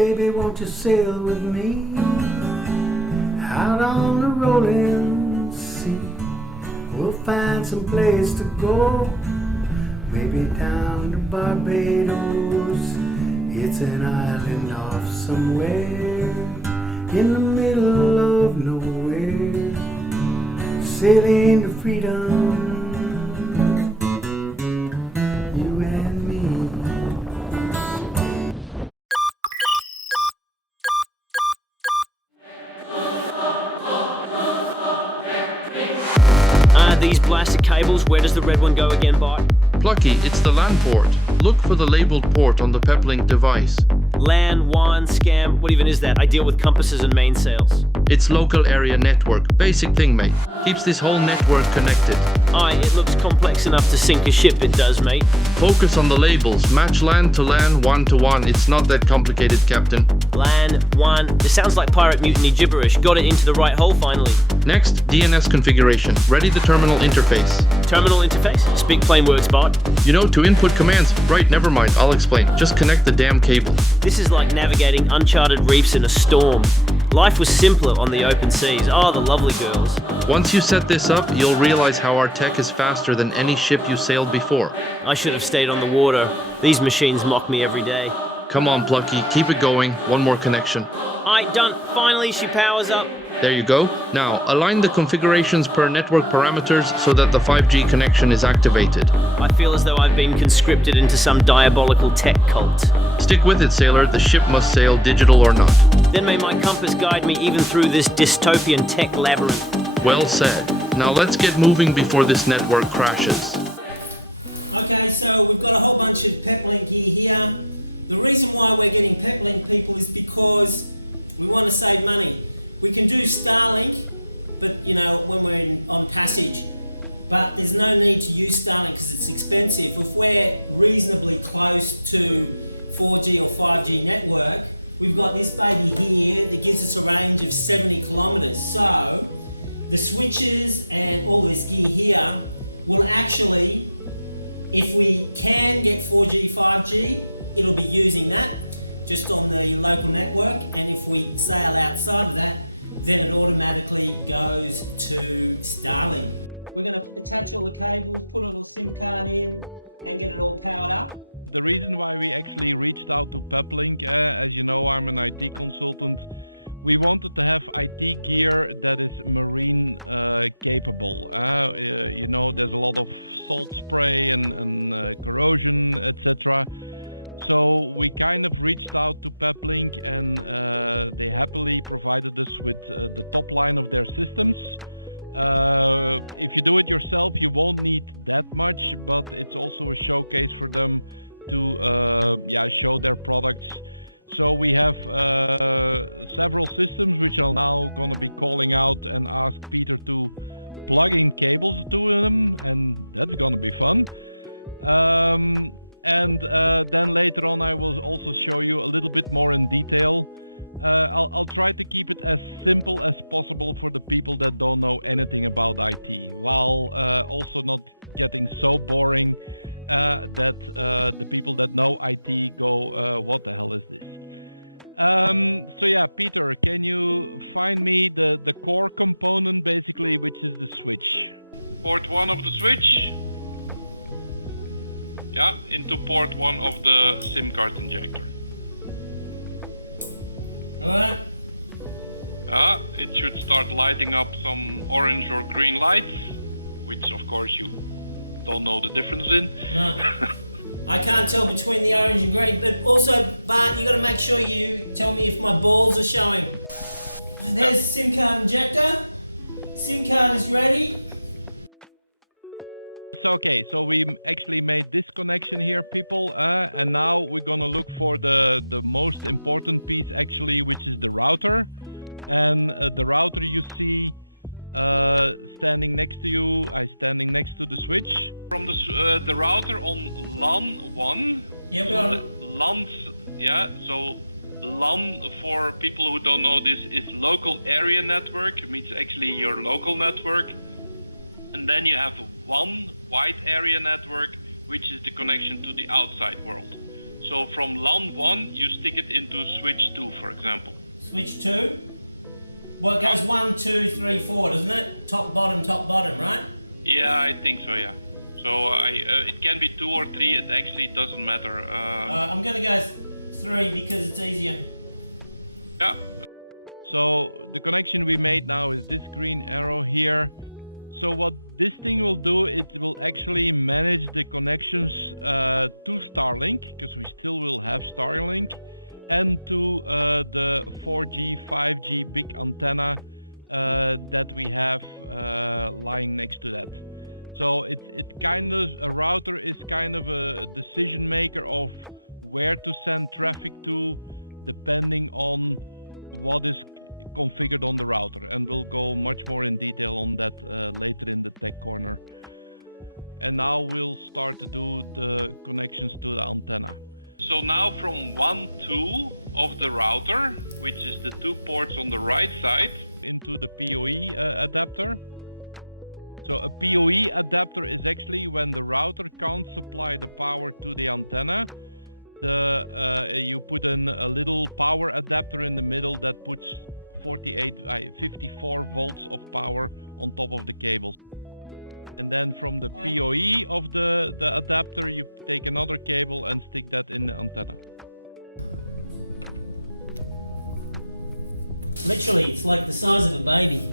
baby, won't you sail with me out on the rolling sea? We'll find some place to go, maybe down to Barbados. It's an island off somewhere in the middle of nowhere, sailing to freedom, you and me. These blasted cables, where does the red one go again, Bart? Plucky, it's the LAN port. Look for the labeled port on the Peplink device. LAN, WAN, scam, what even is that? I deal with compasses and mainsails. It's local area network. Basic thing, mate. Keeps this whole network connected. Aye, it looks complex enough to sink a ship, it does, mate. Focus on the labels. Match LAN to LAN, WAN to WAN. It's not that complicated, Captain. LAN, WAN, this sounds like pirate mutiny gibberish. Got it into the right hole finally. Next, DNS configuration. Ready the terminal interface. Terminal interface? Speak plain words, Bart. You know, to input commands. Right, never mind, I'll explain. Just connect the damn cable. This is like navigating uncharted reefs in a storm. Life was simpler on the open seas. Oh, the lovely girls. Once you set this up, you'll realize how our tech is faster than any ship you sailed before. I should have stayed on the water. These machines mock me every day. Come on, Plucky, keep it going. One more connection. Alright, done. Finally, she powers up. There you go. Now, align the configurations per network parameters so that the 5G connection is activated. I feel as though I've been conscripted into some diabolical tech cult. Stick with it, sailor. The ship must sail, digital or not. Then may my compass guide me even through this dystopian tech labyrinth. Well said. Now let's get moving before this network crashes. Okay, so we've got a whole bunch of Peplink gear here. The reason why we're getting Peplink, people, is because we want to save money. We can do Starlink, but you know, when we're on passage, but there's no need to use Starlink because it's expensive. If we're reasonably close to 4G or 5G network, we've got this baby here that gives us a range of 70 kilometers. So the switches and all this gear here will actually, if we can get 4G, 5G, it'll be using that just on the local network, and if we sail outside of that, then it automatically goes to Starlink. We're going to attach all the cables, put a little SIM card in, and get it all powered up. The reason why we actually reached out to Peplink, as you know, I'm an IT consultant. We wanted to have IT gear that is marine capable. You know, there's a lot of salt spray and corrosion, etc. So we kind of reached out to Peplink, and they happily provided us with the top line of their systems. If you do it yourself, you won't need that much, but it's also a showcase for them to show their products. So we have several systems which are now going to be calling out and ask Peter to plug in cables to them, and that's going to be fun. And then later on I will also show you a little bit more in detail. I'll try to keep it as simple as possible for the people that don't know anything about IT, while also not getting so boring that the people that know IT go, what the hell is this? So yeah, Peter, can you find me the core component, basically, which is the switch? Port 1 of the switch. Yeah, into port 1 of the SIM card injector. Alright. Yeah, it should start lighting up some orange or green lights, which of course you don't know the difference in. No. I can't tell between the orange and green, but also, Bart, you got to make sure you tell me if my balls are showing. There's SIM card injector. SIM card is ready. So, okay, so we actually made this connection here, people, and now we're gonna look for the most important piece, actually, which is the router. And the router you see standing next to you, standing next to the switch. From the router on LAN 1. Yeah, we are. LAN, yeah, so LAN, for people who don't know this, is local area network. It means actually your local network. And then you have one wide area network, which is the connection to the outside world. So from LAN 1, you stick it into switch 2, for example. Switch 2? Well, it goes 1, 2, 3, 4, doesn't it? Top, bottom, right? Yeah, I think so, yeah. So it can be 2 or 3, it actually doesn't matter. I'm going to go 3 because it's easier. Yeah. So the connection we made now is this green arrow here. So what this thing will do, it will actually manage the connections to Starlink, because we still will have Starlink, and to the 4G, 5G big antenna that we have lying next to that. So it kind of, a router is kind of a decision maker of where to send traffic to, depending on what is configured on the router, and we'll go much more in detail on that later in the tech corner. And now we'll start to do the connections to the antenna. So now from 1, 2 of the router, which is the 2 ports on the right side, into the PoE adapter. So a PoE adapter is actually when the router can't supply the power to the antenna. You put in a little power adapter in the middle that puts 54 volts of power on top of the cables. And then from the PoE of the adapter, you take another cable and stick that in the antenna. Literally, it's like the size of a baby.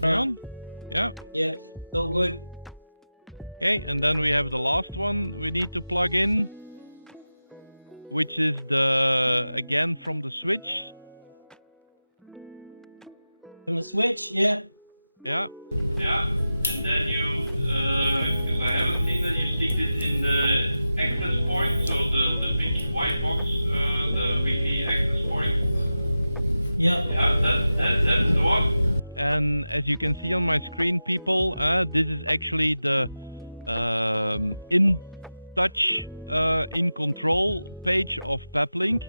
Carry on? Yeah. Yeah, all good. Okay, and then we have the last one we need to plug in, which is again from the switch. From the switch, yeah. Yeah. yeah, and then you, because I haven't seen that, you stick this in the access point, so the big white box, the Wi-Fi access point. Yep. Yeah, that's the one. And as you can see on my screen, people, this is actually the in touch, in control page of Peplink.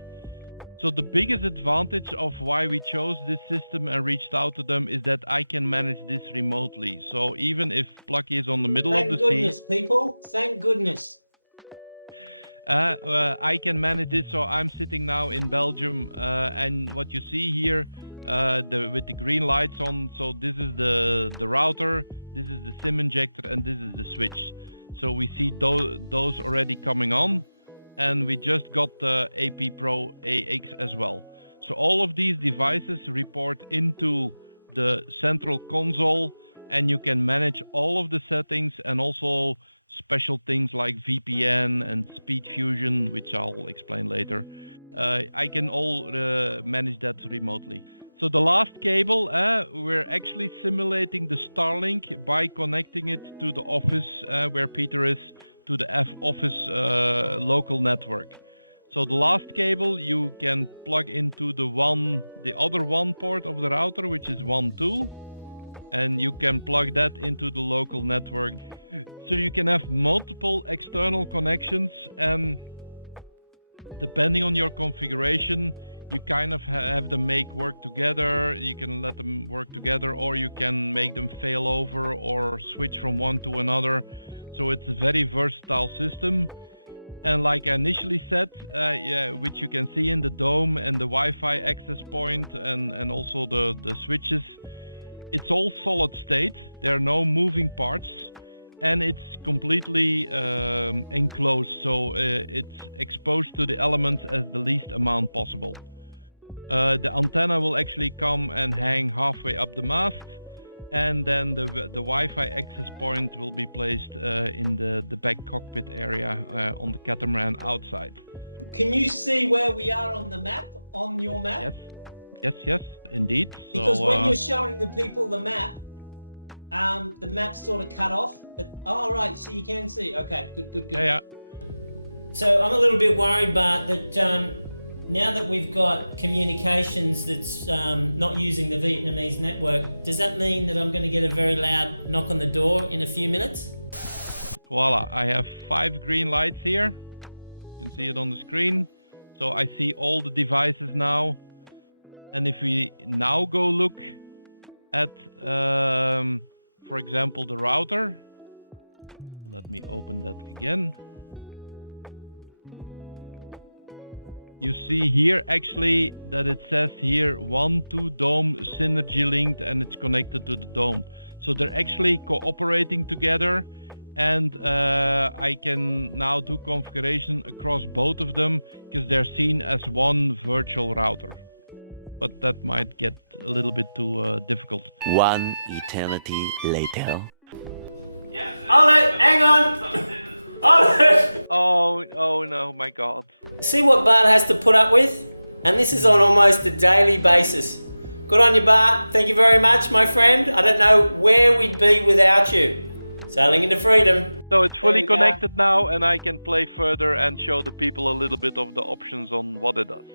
So the biggest advantage of why we chose this system and reached out to them is that I can manage this remotely. So even if Plucky is on the middle of the sea... Thank goodness, people. Thank goodness. I can manage this. So I'm sitting now in Belgium, and what you see here with the green lights on, so this is the router, this is the SIM injector, and this is the switch. So we see those already coming on. And we just got the AP Pro AX as well. So all of these devices report into the central console, and you can manage all of the settings and also special things like VPN and Speed Fusion, which I'll explain later. I can all manage that remotely. So the last cable, we're actually simulating the Starlink by connecting it to the office where Peter is, to the office local network. So the last cable you can plug into the other one port of the router, which is 1, 2, and you can plug that into the local network. So you can have multiple external connections, and depending on your configuration, you kind of have them work together. You can let them work together, or you can make them fail over or switch from one to another. So it's a very versatile system. And like I initially said, which you can see in the dome and the Wi-Fi access point and also the switches, it's all solid state. There are no moving parts, and it's completely enclosed. So it's exposed to the elements as the least amount possible. The antenna will actually come and hang halfway up the mast. And then the Wi-Fi access point will be placed in the back cockpit area on the catamaran outside. Can you see where we are on the map, on your map? Yes, indeed. Because so, when you're showing the people the map's sort of cut off. But, oh, right, so you can see. Okay, good. Yeah. So I'm a little bit worried, Bart, that now that we've got communications that's not using the Vietnamese network, does that mean that I'm going to get a very loud knock on the door in a few minutes? Voila, I have 5 green lights here. You can see it on the screen. So I see all the devices now. And if we now go look at, for example, the router. Let me open that again. you see here actually that it says here 1-2 dome synergy linked, and it's connected to the dome. So they're actually cooperating together, and I can now do configuration across both of them because they're seen as one virtual router. But that might get a little bit too difficult. Hold it, hang on. Hold it. Oh no, my God. See what Bart has to put up with? And this is on almost a daily basis. Good on you, Bart. Thank you very much, my friend. I don't know where we'd be without you. Sailing into freedom. So it's fully connected now, and I can play further and show the people a little bit of the options on what it does.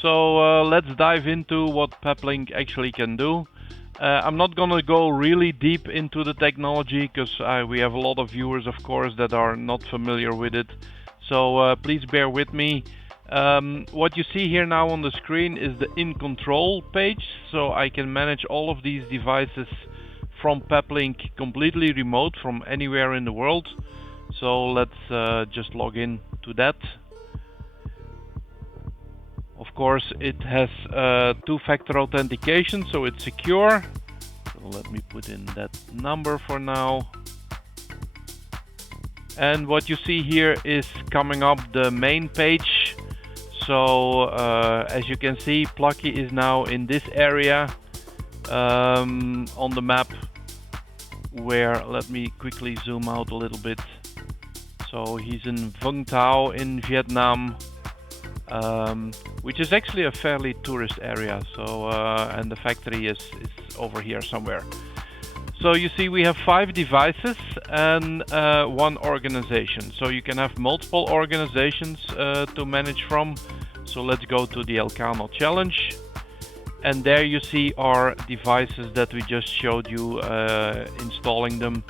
So let's dive into what Peplink actually can do. I'm not gonna go really deep into the technology because we have a lot of viewers, of course, that are not familiar with it. So please bear with me. What you see here now on the screen is the in control page. So I can manage all of these devices from Peplink completely remote from anywhere in the world. So let's just log in to that. Of course, it has two-factor authentication, so it's secure. So let me put in that number for now. And what you see here is coming up the main page. So as you can see, Plucky is now in this area on the map, where, let me quickly zoom out a little bit. So he's in Vung Tau in Vietnam. Which is actually a fairly tourist area, so and the factory is over here somewhere. So you see we have 5 devices and 1 organization. So you can have multiple organizations to manage from. So let's go to the Elcano challenge. And there you see our devices that we just showed you installing them.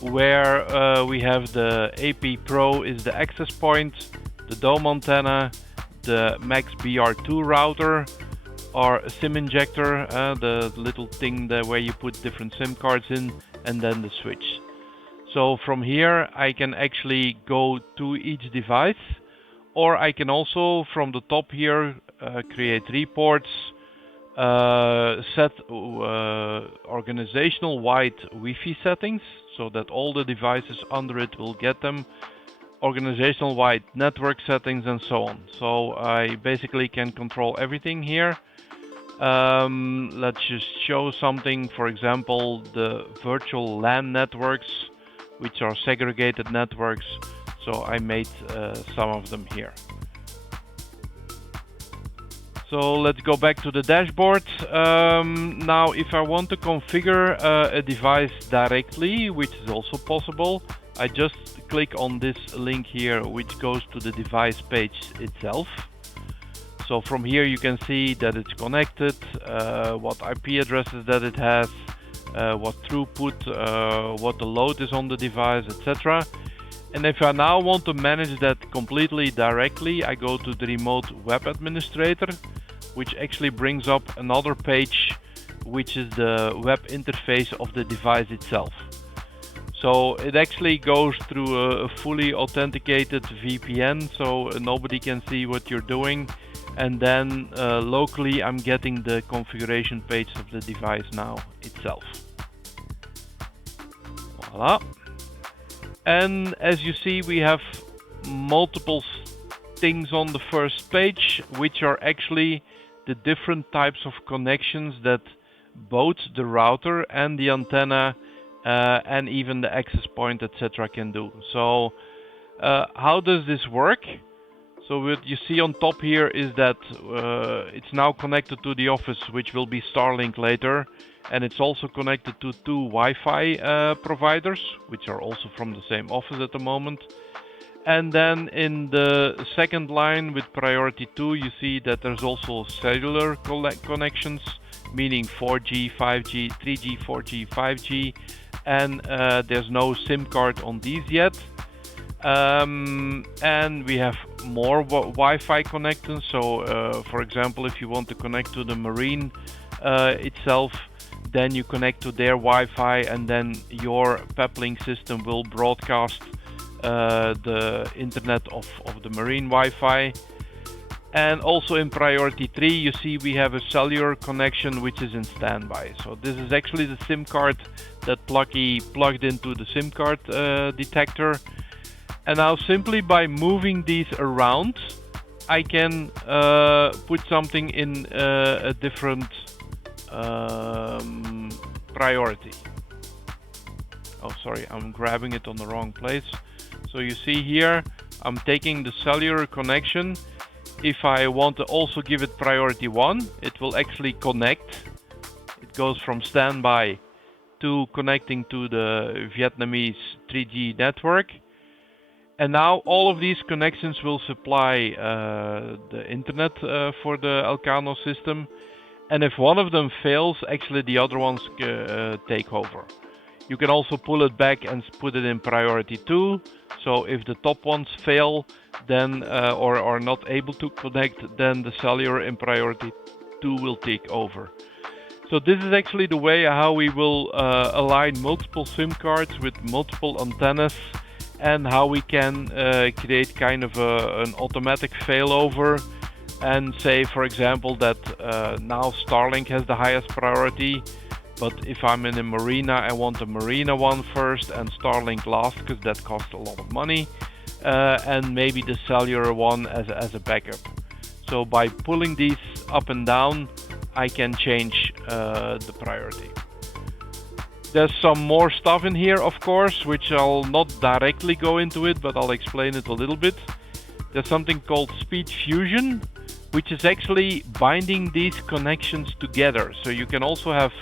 Where we have the AP Pro is the access point, the dome antenna, the Max BR2 router, or a SIM injector, the little thing where you put different SIM cards in, and then the switch. So from here I can actually go to each device, or I can also from the top here create reports, set organizational wide Wi-Fi settings so that all the devices under it will get them, organizational wide network settings, and so on. So I basically can control everything here. Let's just show something. For example, the virtual LAN networks, which are segregated networks. So I made some of them here. So let's go back to the dashboard. Now if I want to configure a device directly, which is also possible, I just click on this link here, which goes to the device page itself. So from here you can see that it's connected, what IP addresses that it has, what throughput, what the load is on the device, etc. And if I now want to manage that completely directly, I go to the remote web administrator, which actually brings up another page, which is the web interface of the device itself. So it actually goes through a fully authenticated VPN, so nobody can see what you're doing. And then locally I'm getting the configuration page of the device now itself. Voila. And as you see, we have multiple things on the first page, which are actually the different types of connections that both the router and the antenna and even the access point, etc. can do. So how does this work? So what you see on top here is that it's now connected to the office, which will be Starlink later, and it's also connected to 2 Wi-Fi providers, which are also from the same office at the moment. And then in the second line with priority 2, you see that there's also cellular connections, meaning 4G, 5G, 3G, 4G, 5G, and there's no SIM card on these yet. And we have more Wi-Fi connections. So, for example, if you want to connect to the marine itself, then you connect to their Wi-Fi, and then your Peplink system will broadcast the internet of the marine Wi-Fi. And also in priority 3, you see we have a cellular connection which is in standby. So this is actually the SIM card that Plucky plugged into the SIM card detector. And now simply by moving these around, I can put something in a different priority. Oh, sorry, I'm grabbing it on the wrong place. So you see here, I'm taking the cellular connection. If I want to also give it priority 1, it will actually connect. It goes from standby to connecting to the Vietnamese 3G network. And now all of these connections will supply the internet for the Elcano system. And if one of them fails, actually the other ones take over. You can also pull it back and put it in priority 2. So if the top ones fail, then or are not able to connect, then the cellular in priority 2 will take over. So this is actually the way how we will align multiple SIM cards with multiple antennas, and how we can create kind of an automatic failover, and say, for example, that now Starlink has the highest priority, but if I'm in a marina, I want the marina one first and Starlink last, because that costs a lot of money, and maybe the cellular one as a backup. So by pulling these up and down, I can change the priority. There's some more stuff in here, of course, which I'll not directly go into it, but I'll explain it a little bit. There's something called speed fusion, which is actually binding these connections together. So you can also have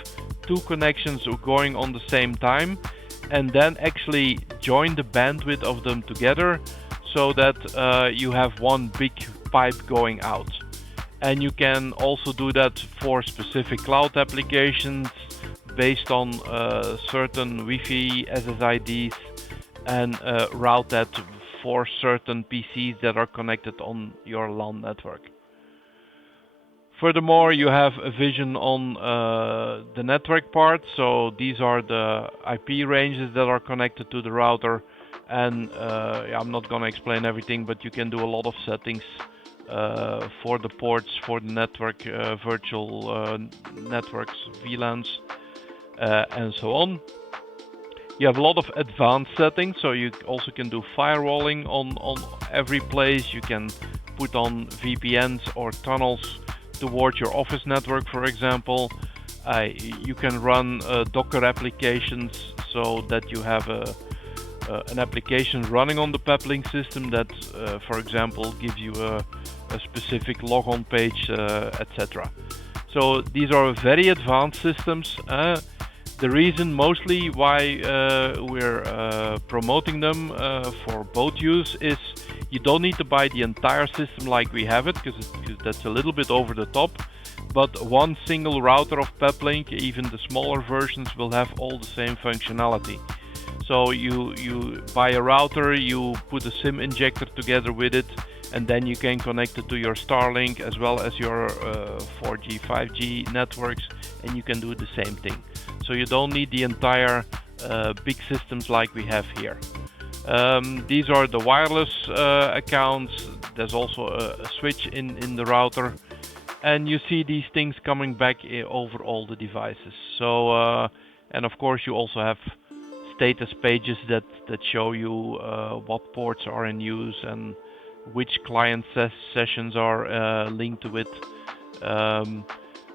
2 connections going on the same time, and then actually join the bandwidth of them together, so that you have one big pipe going out. And you can also do that for specific cloud applications, based on certain Wi-Fi SSIDs, and route that for certain PCs that are connected on your LAN network. Furthermore, you have a vision on the network part. So these are the IP ranges that are connected to the router, and I'm not going to explain everything, but you can do a lot of settings for the ports, for the network, virtual networks, VLANs, and so on. You have a lot of advanced settings, so you also can do firewalling on every place. You can put on VPNs or tunnels towards your office network, for example. You can run Docker applications, so that you have an application running on the Peplink system that, for example, gives you a specific logon page, etc. So these are very advanced systems. The reason mostly why we're promoting them for both use is you don't need to buy the entire system like we have it, because that's a little bit over the top. But one single router of Peplink, even the smaller versions, will have all the same functionality. So you buy a router, you put a SIM injector together with it, and then you can connect it to your Starlink as well as your 4G, 5G networks, and you can do the same thing. So you don't need the entire big systems like we have here. These are the wireless accounts. There's also a switch in the router, and you see these things coming back over all the devices. So and of course you also have status pages that show you what ports are in use and which client sessions are linked to it.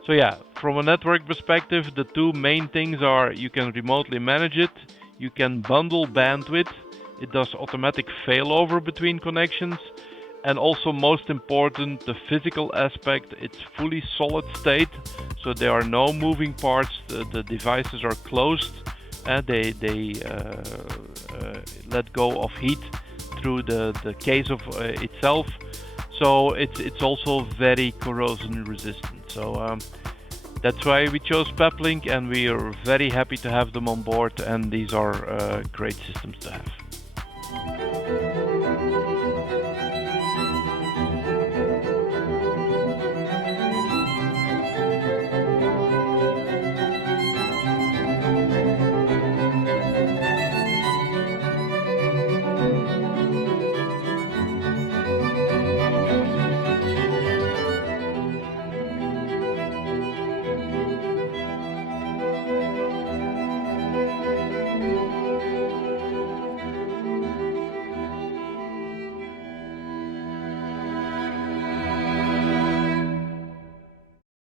So yeah, from a network perspective, the 2 main things are you can remotely manage it, you can bundle bandwidth, it does automatic failover between connections, and also most important, the physical aspect, it's fully solid state, so there are no moving parts, the devices are closed, they let go of heat through the case of itself. So it's also very corrosion resistant. So that's why we chose Peplink, and we are very happy to have them on board, and these are great systems to have.